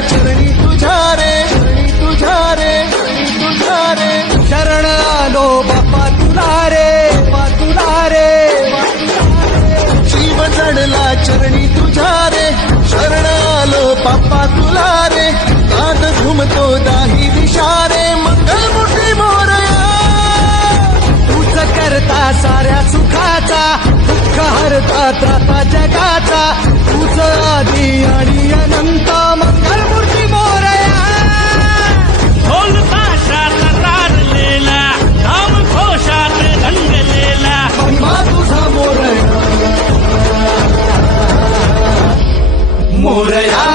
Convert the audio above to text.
चरणी तुझ्या रे, चरणी तुझ्या रे, चरणी तुझ्या रे. शरण आलो बाप्पा तुला रे, बाप्पा तुला रे, जीव जडला चरणी तुझ्या रे, शरण आलो बाप्पा तुला रे. नाद घुमतो दाही दिशा रे, मंगलमूर्ती मोरया. तूच करता साऱ्या सुखाचा, दुःख हरता त्राता जगाचा. तूच आदी आणि अनंत, मंगलमूर्ती मोरया. ढोल ताशात तारलेला, नाम घोषात रंगलेला. महिमा तुझा मोरया, मोरया